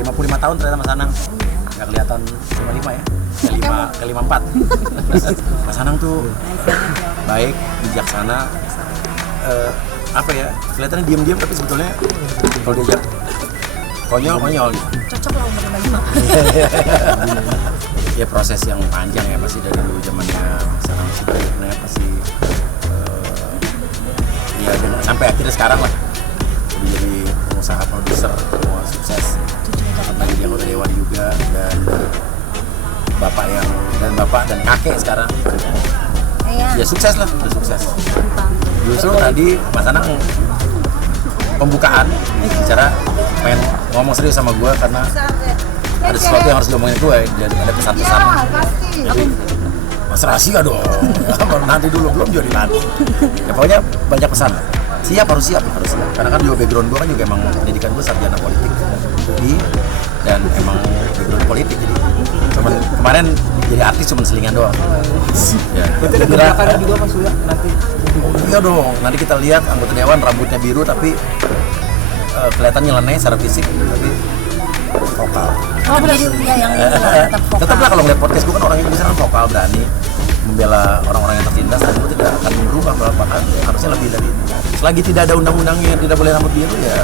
55 tahun ternyata Mas Anang. Nggak kelihatan 55 ya. Ke 54. Mas Anang tuh baik, bijaksana, apa ya, kelihatannya diam-diam tapi sebetulnya kalau diajak konyol gitu. Cocok lah umur 55. Ya proses yang panjang ya, pasti dari dulu zamannya Mas Anang sebenarnya pasti ya sampai akhirnya sekarang lah jadi pengusaha produser semua sukses, lagi di anggota dewan juga, dan bapak dan kakek sekarang ya sukses lah, udah sukses. Justru tadi Mas Anang pembukaan bicara pengen ngomong serius sama gue karena ada sesuatu yang harus diomongin gue, dan ada pesan-pesan. Jadi Mas rahasia dong, nanti dulu belum juga dilantik. Ya pokoknya banyak pesan. Harus siap. Karena kan juga background gue kan juga emang pendidikan gue sarjana politik, dan emang background politik. Jadi cuman kemarin jadi artis cuman selingan doang. Ya. Berarti ada gebrakan juga Mas Uya nanti? Iya dong, nanti kita lihat anggota dewan rambutnya biru tapi kelihatan nyeleneh secara fisik, tapi vokal. Tetap lah kalau ngeliat podcast gue kan orang Indonesia kan vokal, berani membela orang-orang yang tertindas, dan gue tidak akan berubah, bahkan harusnya lebih dari ini. Selagi tidak ada undang-undangnya tidak boleh rambut biru, ya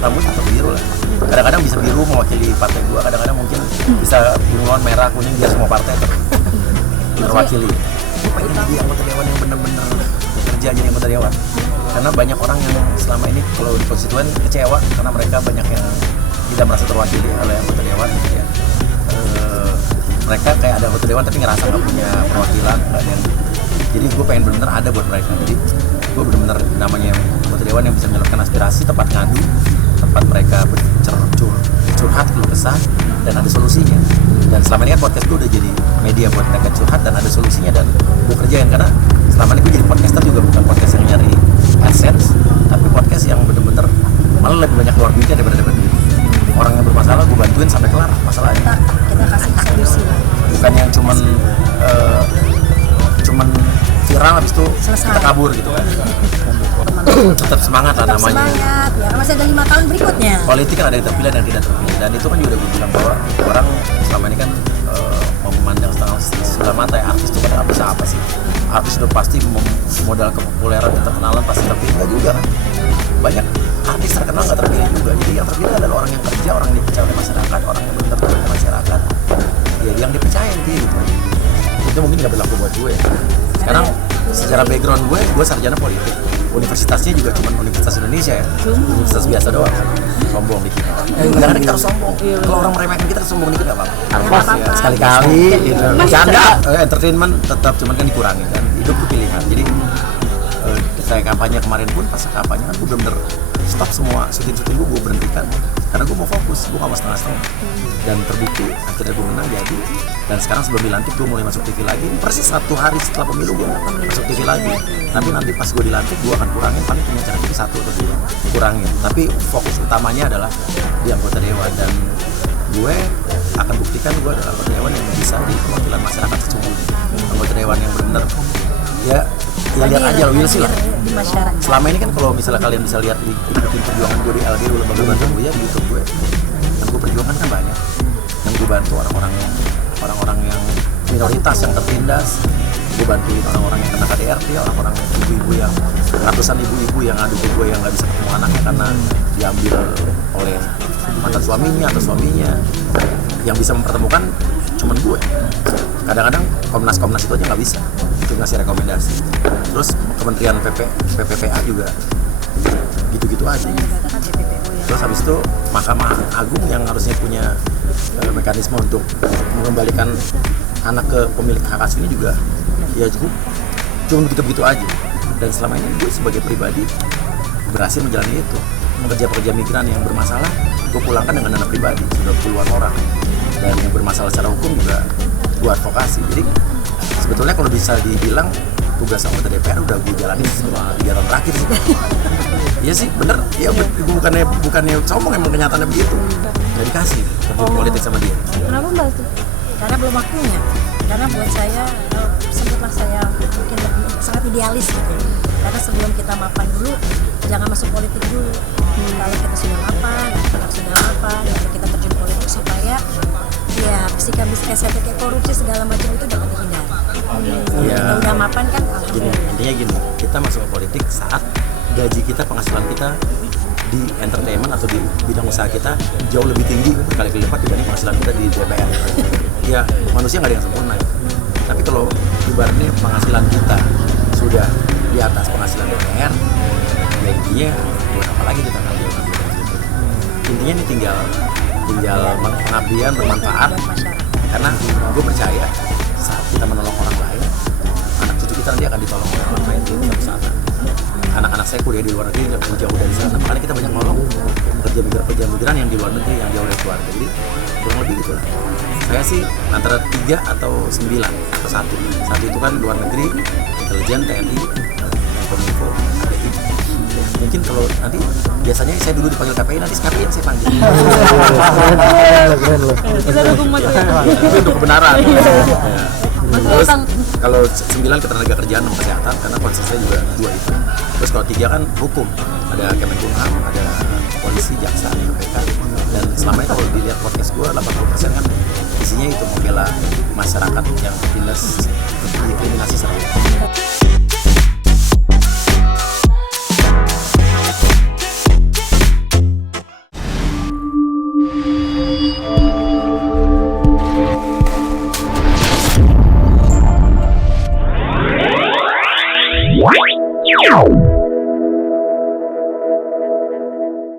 rambut tetap biru lah. Kadang-kadang bisa biru mewakili partai gue, kadang-kadang mungkin bisa bunglon, merah, kuning, biar semua partai terwakili. Gue pengen jadi anggota dewan yang benar-benar bekerja jadi anggota dewan, karena banyak orang yang selama ini kalau di konstituen kecewa karena mereka banyak yang tidak merasa terwakili oleh anggota dewan ya. Mereka kayak ada anggota dewan tapi ngerasa nggak punya perwakilan, nggak ada yang. Jadi gue pengen benar-benar ada buat mereka. Jadi gue benar-benar namanya anggota dewan yang bisa menyalurkan aspirasi, tempat ngadu, tempat mereka curhat, keluh kesah, dan ada solusinya. Dan selama ini kan podcast gue udah jadi media buat mereka curhat dan ada solusinya, dan gue kerjain. Karena selama ini gue jadi podcaster juga bukan podcast yang nyari AdSense, tapi podcast yang benar-benar malah lebih banyak keluar duitnya daripada dapat duit. Orang yang bermasalah gue bantuin sampai kelar masalahnya. Kita kasih solusi. Bukan yang cuman viral habis itu kita kabur gitu kan. Tetap semangat lah namanya. Semangat, ya masih ada 5 tahun berikutnya. Politik kan ada yang terpilih dan yang tidak terpilih, dan itu kan juga gue bilang bahwa orang selama ini kan memandang sebelah mata ya, artis itu kan bisa apa sih? Artis udah pasti modal kepopuleran, keterkenalan pasti terpilih, enggak juga kan? Banyak artis terkenal nggak terpilih juga. Jadi yang terpilih adalah orang yang kerja, orang yang dipercaya oleh masyarakat, orang yang benar oleh masyarakat, ya yang dipercaya gitu. Itu mungkin nggak berlaku buat gue. Sekarang secara background gue sarjana politik. Universitasnya juga cuma Universitas Indonesia ya, universitas biasa doang kan. Sombong dikit. Kadang-kadang kita harus sombong. Kalau orang meremehkan kita sombong dikit nggak apa-apa. Ya, sekali-kali gitu. Bercanda, entertainment tetap, cuman kan dikurangin, dan hidup itu pilihan. Jadi saya kampanye kemarin pun pas kampanye kan gue bener-bener stop semua syuting gue berhentikan karena gue mau fokus, gue gak mau setengah-setengah, dan terbukti akhirnya gue menang jadi. Dan sekarang sebelum dilantik gue mulai masuk TV lagi, persis 1 hari setelah pemilu gue masuk TV lagi. Tapi nanti pas gue dilantik gue akan kurangin, paling punya cara TV 1 atau 2 kurangin, tapi fokus utamanya adalah di anggota dewan, dan gue akan buktikan gue adalah anggota dewan yang bisa di perwakilan masyarakat sesungguhnya, anggota dewan yang benar ya lihat aja lo, will sih lah. Selama ini kan kalau misalnya kalian bisa lihat di perjuangan gue di LG, lembaga bantuan gue ya di YouTube gue, yang gue perjuangkan kan banyak, yang gue bantu orang-orang yang minoritas yang tertindas, gue bantuin orang-orang yang kena KDRT, orang-orang ibu-ibu yang ratusan ibu-ibu yang ngadu ke gue yang nggak bisa ketemu anaknya karena diambil oleh mantan suaminya atau suaminya. Yang bisa mempertemukan cuman gue. Kadang-kadang Komnas itu aja nggak bisa, itu ngasih rekomendasi. Terus Kementerian PPPA juga gitu-gitu aja. Terus habis itu Mahkamah Agung yang harusnya punya mekanisme untuk mengembalikan anak ke pemilik hak asuhnya juga ya cuma begitu-begitu aja. Dan selama ini gue sebagai pribadi berhasil menjalani itu. Pekerja-pekerja migran yang bermasalah gue pulangkan dengan dana pribadi, sudah puluhan orang. Dan yang bermasalah secara hukum juga gue advokasi. Jadi sebetulnya kalau bisa dibilang tugas anggota DPR udah gue jalani selama 3 tahun terakhir sih. Iya sih, bener. Ya bukannya sombong, emang kenyataannya begitu. Gak dikasih politik sama dia. Kenapa Mbak itu? Karena belum waktunya. Karena buat saya, sebutlah saya mungkin sangat idealis gitu. Karena sebelum kita mapan dulu, jangan masuk politik dulu. Kalau kita sudah mapan, anak-anak sudah mapan, lalu kita terjun politik, bisikan-bisikan saya kayak korupsi segala macam itu dapat dihindari. Iya. Kalau udah mapan kan Gini, alhamdulillah. intinya gini, kita masuk ke politik saat gaji kita, penghasilan kita di entertainment atau di bidang usaha kita jauh lebih tinggi berkali-kali lipat dibanding penghasilan kita di DPR. Ya, manusia nggak ada yang sempurna. Tapi kalau ibaratnya penghasilan kita sudah di atas penghasilan DPR, ya intinya buat apa lagi kita ngambil. Intinya ini tinggal pengabdian bermanfaat, Buat masyarakat. karena gue percaya saat kita menolong orang lain, anak cucu kita nanti akan ditolong oleh orang lain di suatu saat. Anak-anak saya kuliah di luar negeri, nggak jauh dari sana, makanya kita banyak nolong pekerja migran yang di luar negeri, yang jauh dari keluarga. Jadi kurang lebih gitu lah. Saya sih antara 3 atau 9 atau 1. Satu itu kan luar negeri, intelijen, TNI, Menkominfo, KPI. Ya, mungkin kalau nanti biasanya saya dulu dipanggil KPI, nanti KPI yang saya panggil. Kita dukung Mas ya. Itu untuk kebenaran. Ya. Mas Terus Bang. kalau 9 ketenaga kerjaan sama kesehatan, karena konsisten juga 2 itu. Terus kalau 3 kan hukum, ada Kemenkumham, ada polisi, jaksa, KPK. Dan selama ini kalau dilihat podcast gue 80% kan isinya itu membela masyarakat yang tindas diskriminasi secara